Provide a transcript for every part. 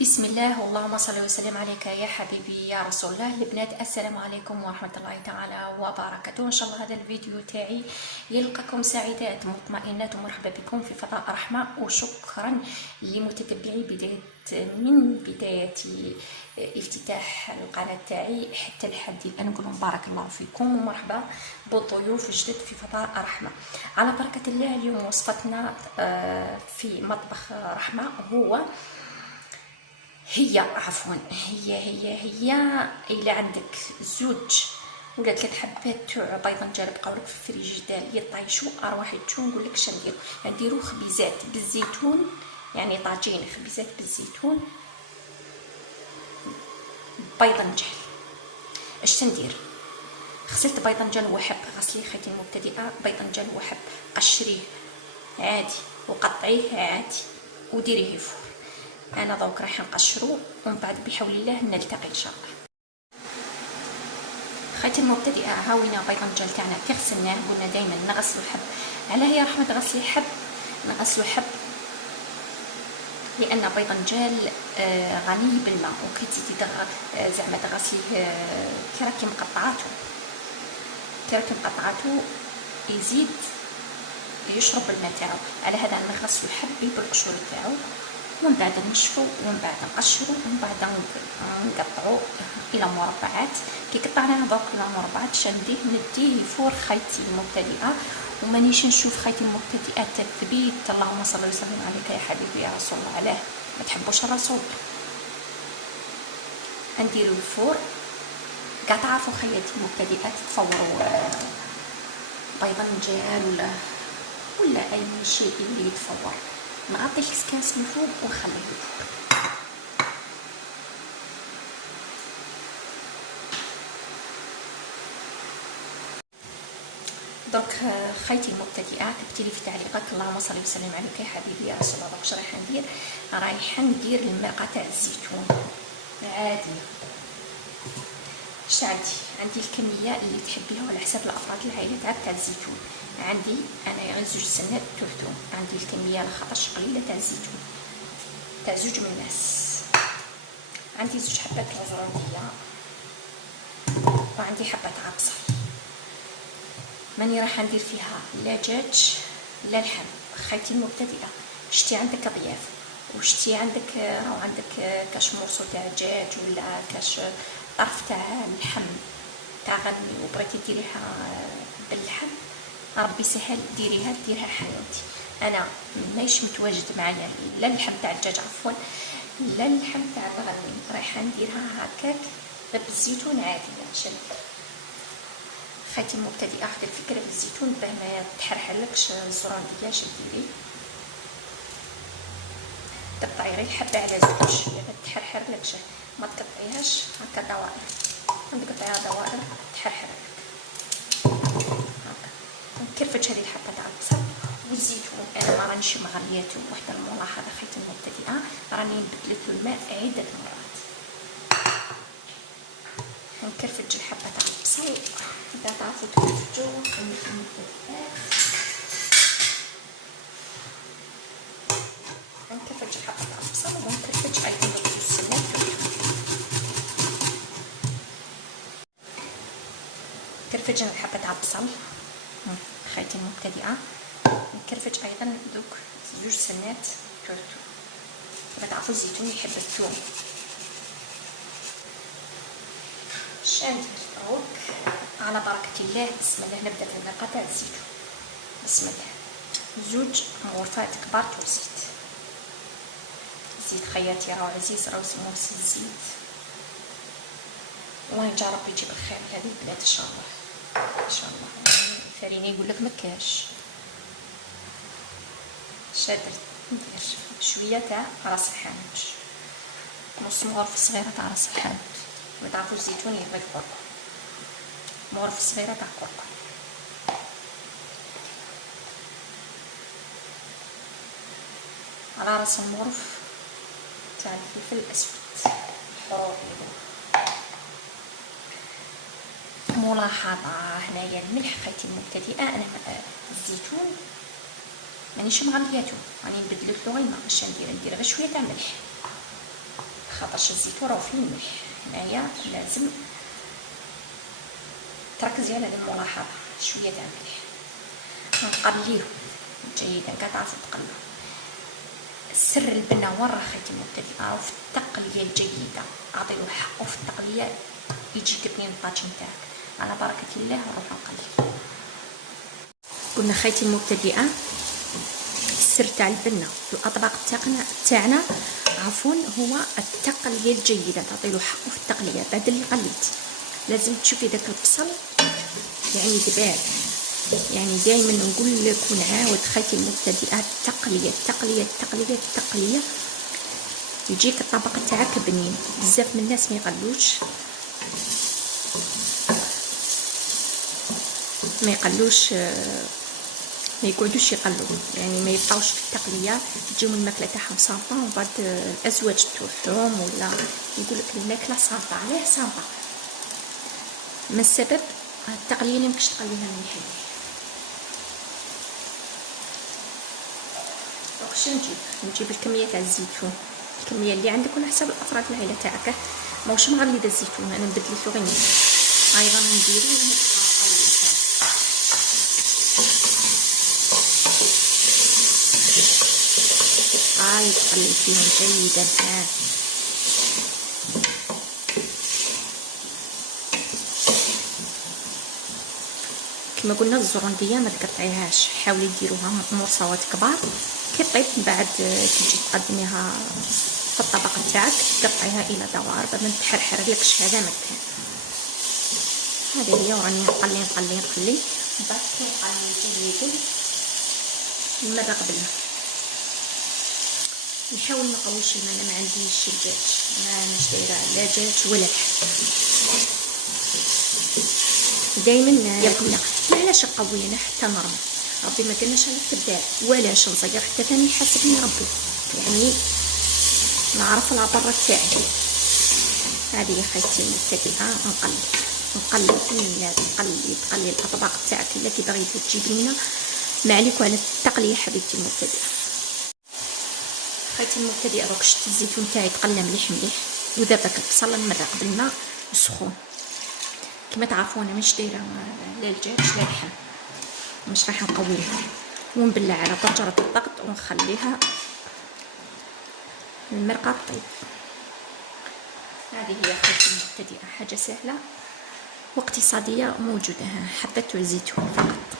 بسم الله واللهم صل وسلم عليك يا حبيبي يا رسول الله. البنات السلام عليكم ورحمة الله تعالى وبركاته. ان شاء الله هذا الفيديو تاعي يلقاكم سعيدات مطمئنات ومرحبا بكم في فضاء رحمة، وشكرا لمتتبعي من بداية افتتاح القناة تاعي حتى لحد الآن. نقول بارك الله فيكم ومرحبا بضيوف جدد في فضاء رحمة. على بركة الله اليوم وصفتنا في مطبخ رحمة هي إلا عندك زوج ولا 3 حبات تاع بيضنجان بقاولك في الفريجيدار يطيشوا أرواحي تشو. نقول لك اش نديرو خبيزات بالزيتون، يعني طاجين خبيزات بالزيتون بيضنجان. اش تندير؟ غسلت بيضنجان وحب، غسلي خيتي المبتدئه. بيضنجان وحب قشريه عادي وقطعيه عادي وديريه فوق. انا دوك راح نقشرو ومن بعد بحول الله نلتقي ان شاء الله. خيتي المبتدئه هاوينا بيضنجان تاعنا كي غسلناه، قلنا دائما نغسلو الحب. علاه يا رحمه تغسلي الحب؟ نغسلو الحب لان بيضنجان غني بالماء، وكي تزيدي زعما تغسليه كي راكي مقطعاتو يزيد يشرب الماء تاعو. على هذا نغسلو الحب بالقشور تاعو ومن بعد نشفو ومن بعد نقشرو ومن بعد نقطعو الى مربعات. كي قطعناه دوك الى مربعات نديه فور خيتي المبتدئه. ومانيش نشوف خيتي المبتدئه تثبيت. اللهم صل وسلم عليك يا حبيبي يا رسول الله. علاه ما تحبوش الرسول؟ نديرو الفور. كاع تعرفوا خياتي المبتدئات تصوروا بيضنجان ولا اي شيء اللي يتفور، نغطي الكسكاس من فوق ونخليه يفور. دونك خيتي المبتدئه كتبتي لي في تعليقات اللهم صل وسلم عليك يا حبيبي يا رسول الله. واش رايحه ندير؟ رايحه ندير المرقه تاع الزيتون عادي. عندي الكميه اللي تحبيها وعلى حسب الافراد العائله تاع الزيتون. عندي انا غير 2 سنات تورتون. عندي الكميه لخاطرش قليله تاع الزيتون تاع 2 من الناس. عندي 2 حبات العزرانيه وعندي حبه عبصل. ماني راح ندير فيها لا دجاج لا لحم. خيتي المبتدئه شتي عندك ضياف وشتي عندك راهو عندك كاش مرصو تاع دجاج ولا كاش طرف تاع اللحم تاع غنمي وبغيتي ديريها باللحم، ربي سهل ديريها حياتي. انا ماهيش متواجد معايا لا اللحم تاع الدجاج عفوا لا اللحم تاع الغنمي، رايحه نديرها هكاك بالزيتون عادي. عشان خيتي المبتدئه واحد الفكره بالزيتون باه ما تحرحلكش الزرون دياش ديري. تقطعي غير حبه على زوج ما تحرحلكش، ما تقطعيهاش هكا دوائر. تقطعيها دوائر تحرحر لك هكا. نكرفج هذه الحبه تاع البصل والزيتون. انا ما رانيش مغلياته. واحد الملاحظه خيتي المبتدئه، راني نبدلت الماء عده مرات. نكرفج الحبه تاع البصل. اذا تعرفوا تكرفجوا نكرفج الحبه تاع البصل ونكرفج ايضا 2 سنات كرفجنا الحبه تاع البصل خيتي المبتدئه. نكرفج ايضا دوك 2 سنات تورتو. تعرفوا الزيتون يحب الثوم. شاندير دروك على بركه الله. بسم الله نبدا في المرقه تاع الزيتون. بسم الله. 2 مغرفات كبار تاع زيت خياتي راهو عزيز، راهو سموه الزيت. وين جا ربي يجيب الخير لهذه البلاد ان شاء الله ان شاء الله. الفريني يقول لك مكاش شادر. ندير شويه تاع راس الحانوت، نص مغرفه صغيره تاع راس الحانوت. ما تعرفوا الزيتون يبغي القرقر، مغرفه صغيره تاع قرقر. على راس المغرف تاع الفلفل الاسود حروقي. ملاحظه هنايا الملح خيتي المبتدئه. انا الزيتون مانيش مغلياتو، راني نبدلت له غير الماء. اش ندير؟ ندير غير شويه تاع ملح خاطرش الزيتون راه فيه الملح. هنايا لازم تركزي على الملاحظه، شويه تاع الملح. نقليه جيدا، كاع تعرفوا تقلوا. سر البنه وين راه خيتي المبتدئه، وفي التقليه الجيده. اعطيله حقه في التقليه يجيك بنين الطاجين تاعك. على بركه الله نروح نقلي. قلنا خيتي المبتدئه السر تاع البنه في الاطباق تاعنا عفوا هو التقليه الجيده. تعطيله حقه في التقليه. بعد اللي قليت لازم تشوفي داك البصل يعني دباب. يعني دائما نقول لك ونعاود خيتي المبتدئه التقليه التقليه التقليه التقليه يجيك الطبق تاعك بنين. بزاف من الناس ما يقعدوش يقلوا، يعني ما يبقاوش في التقليه، تجيهم الماكله تاعهم صامته ومن بعد الازواج تاعهم ولا يقول لك الماكله صامته. علاه صامته؟ ما السبب؟ التقليه اللي ماكش تقليها مليح. واش نجيب الكميه تاع الزيتون، الكميه اللي عندك على حسب الافراد العائله تاعك. ماهوش مغلي الزيتون، انا نبدل له غير ايضا نديرو تقلي فيهم جيدا. كما قلنا الزرنديه ما تقطعيهاش، حاولي ديروها مرصوات كبار. كي طيب من بعد تجي تقدميها في الطبق تاعك تقطعيها الى دوار باش ما تحرحرلكش هذا مكان. هذه هي وراني نقلي من بعد كي نقلي جيدا المره قبل نحاول نقويش الماء. انا ما عنديش الدجاج، ما مش دايره لا دجاج ولا لحم. دائما يقولنا علاش نقوي انا حتى نرمى؟ ربي ما قالناش على التبع، ولاش نصير حتى ثاني يحاسبني ربي. يعني نعرف العبره تاعي. هذه خيتي المبتدئه نقلي تقلي الاطباق تاعك الا كي بغيتي تجيب لينا. ما عليكم على التقليه حبيبتي المبتدئه. خيتي المبتدئه دوك شتي الزيتون تاعي تقلى مليح ودابا البصل المره قبل ما يسخن. كما تعرفوا انا مش دايره لا الدجاج لا اللحم، مش راح نقويها ونبلع على طنجره الضغط ونخليها المرقه طيب. هذه هي خيتي المبتدئه، حاجه سهله واقتصاديه موجوده. حبه الزيتون فقط.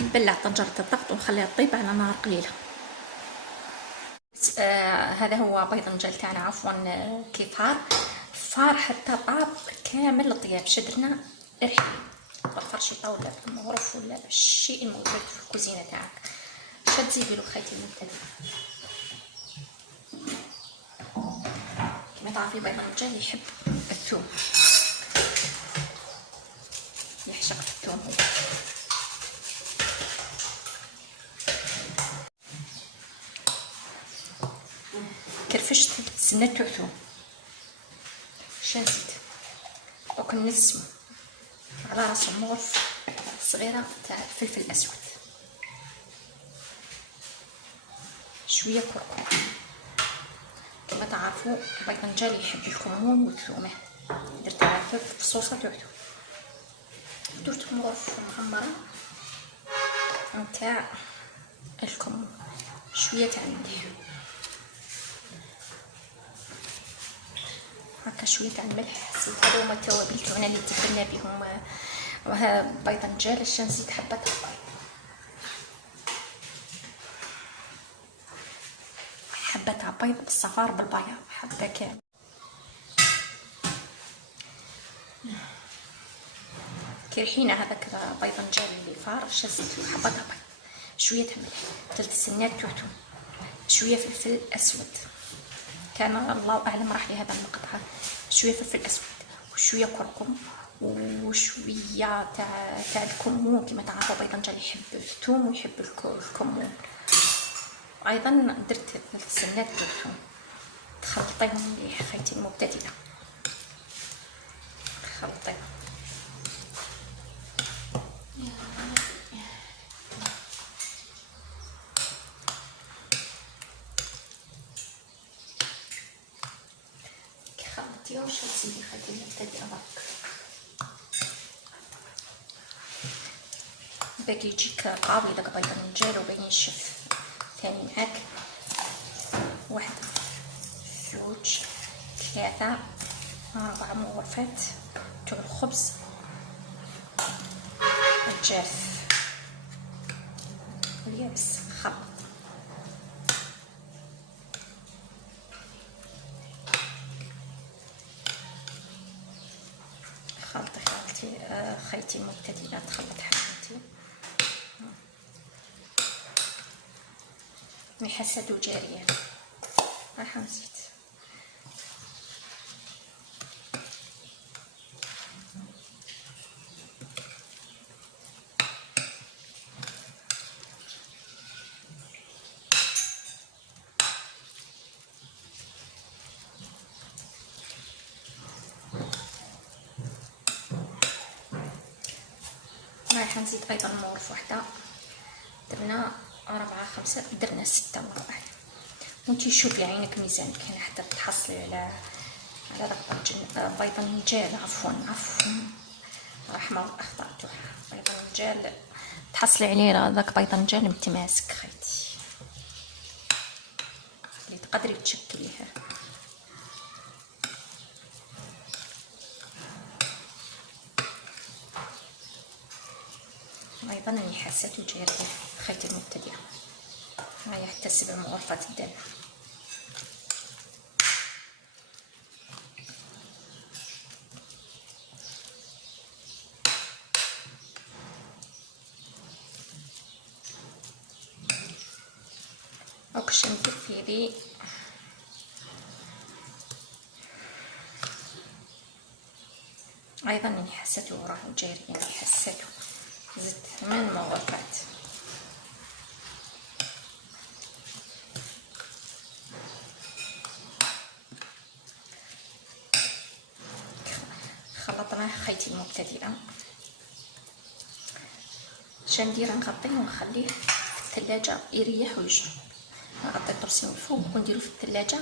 نبلع طنجره الضغط ونخليها طيب على نار قليله. هذا هو بيضنجان تاعنا، عفوا كفار فار حتى طاب كامل الطياب. شدرنا ريحي بالفرشيطه ولا بالمغرف ولا بالشيء الموجود في الكوزينه تاعك. شد زيدي له خيتي المبتدئه. كما تعرفي بيضنجان يحب الثوم، يعشق الثوم هو. كرفشت السنه تاع ثوم شنزيد دوك نسمو على راس مغرف صغيره تاع الفلفل الاسود، شويه كركم. كما تعرفوا الباذنجان يحب الكمون والثومه. درت على الصوصه تاعو، درت مغرف محمره نتاع الكمون، شويه تاع الملح، هكا شويه تاع الملح. حسيت هادو هما التوابل تاعنا اللي تبلنا بهم وها بيضنجان. اش نزيد حبه البيض، حبه تاع بيض بالصفار بالبياض، حبه كامل. كي ريحينا هذاك بيضنجان اللي فار شزيت له حبه تاع بيض، شويه تاع ملح، 3 سنات توم، شويه فلفل اسود. كان الله اعلم راح لي هذا المقطع. شويه فلفل اسود وشويه كركم وشويه تاع الكمون. كما تعرفوا بيضنجان يحب الثوم ويحب الكمون. ايضا درت 3 سنات الثوم. تخلطيهم مليح خيتي المبتدئه، تخلطيهم. سيدي خليتي المبتدئة برك. باقي يجيك قاوي داك بيض النجال وباقي ينشف ثاني معاك. 1 2 3 4 مغرفات تاع الخبز الجاف اليابس. خلطي خيتي مبتدئة تخلط حالتي محسد جارية. راح نزيد راح نزيد ايضا مغرفة واحدة. درنا 4 5 درنا 6 والله اعلم. وانتي شوفي عينك ميزانك هنا حتى تحصلي على داك بيض النجال. عفوا رحمة اخطأت. بيض النجال تحصلي عليه داك بيض النجال متماسك خيتي اللي تقدري تشكليه. ايضا اني حاسه جاريه خيتي المبتدئه. هاي حتى 7 مغرفات الدم. وكش ندير في لي ايضا اني حسيته راه جاري يعني حسيته. زدت 8 مغرفات. خلطناه خيتي المبتدئه. شندير نغطيه ونخليه في الثلاجه يريح ويجرب. نغطي الطرسي من فوق ونديرو في الثلاجه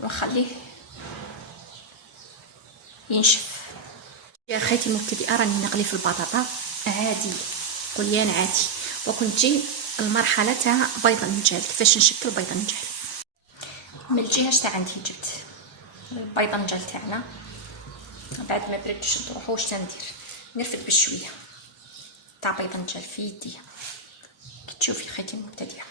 ونخليه ينشف. يا خيتي المبتدئه راني نغلي في البطاطا عادي قليان عادي. وكنت المرحله تاع بيض النجال كيفاش نشكل بيض النجال. من الجهه تاع عندي جبت بيض النجال تاعنا بعد ما برد شد روحو. واش تندير نرفد بشويه تاع بيض النجال في يدي كي تشوفي خيتي المبتدئه.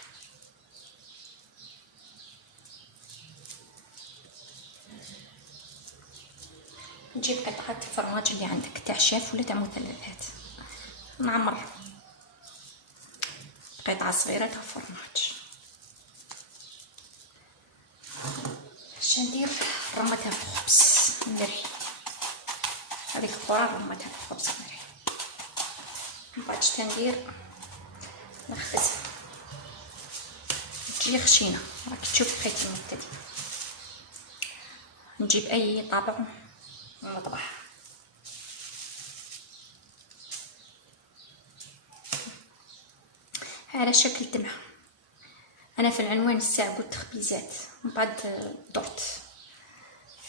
نجيب قطعه الفرماج اللي عندك تاع شاف ولا تاع مثلثات. نعمر قطعه صغيره تاع فرماج. اش ندير رمتها في الخبز نري. هذيك الاخرى رمتها في الخبز نري. من بعد اش تندير نخبزها تجي خشينه. راكي تشوفي خيتي المبتدئه. نجيب اي طابع ونطبخ على شكل دمعه. انا في العنوان الساعه قلت خبيزات من بعد درت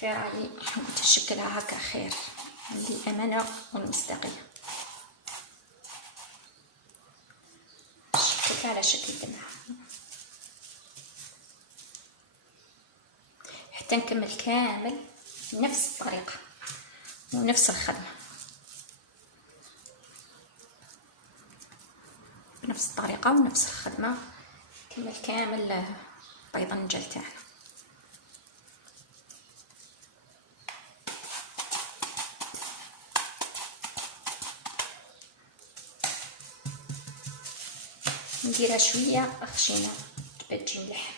في رالي قلت نشكلها هكا خير للامانه والمصداقيه. شكلتها على شكل دمعه حتى نكمل كامل نفس الطريقه ونفس الخدمه بنفس الطريقه ونفس الخدمه. نكمل كامل بيض النجال تاعنا. نديرها شويه خشينه تبدا تجي مليحه.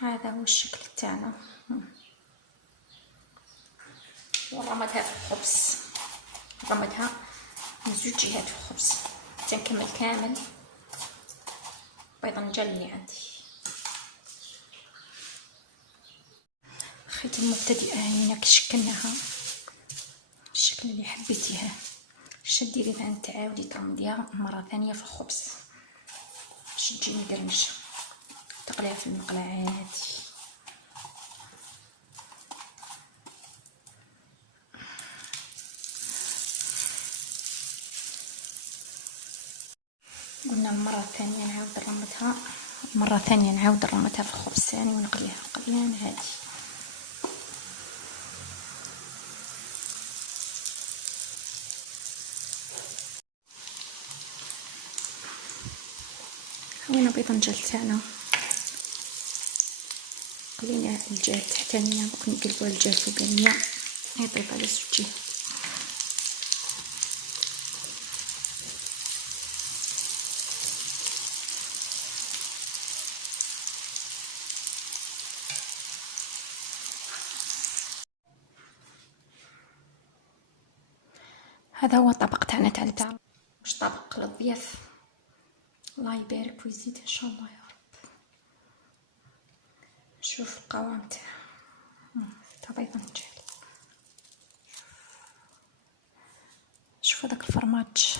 هذا هو الشكل تاعنا. ورمتها في الخبز. رمتها من 2 جهات في الخبز حتى نكمل كامل بيض النجال اللي عندي. خيتي المبتدئه هنا كشكلناها الشكل اللي حبيتيه. اش ديري بها تعاودي ترمديها مره ثانيه في الخبز باش تجي مقرمشه. تقليها في المقله عادي قلنا المرة الثانية نعاود نرمتها، المرة الثانية نعاود نرمتها في الخبز الثاني ونقليها قليان هادي. وين بيض الدجاج تاعنا، قلينا الدجاج التحتانية دوك نقلبو الدجاج الفوقانية يطيب على زوج جهات. هذا هو الطبق تاعنا تاع الغدا، واش طبق للضياف. الله يبارك ويزيد ان شاء الله يا رب. شوف القوام تاع بيض الدجاج، شوف هذاك الفرماج.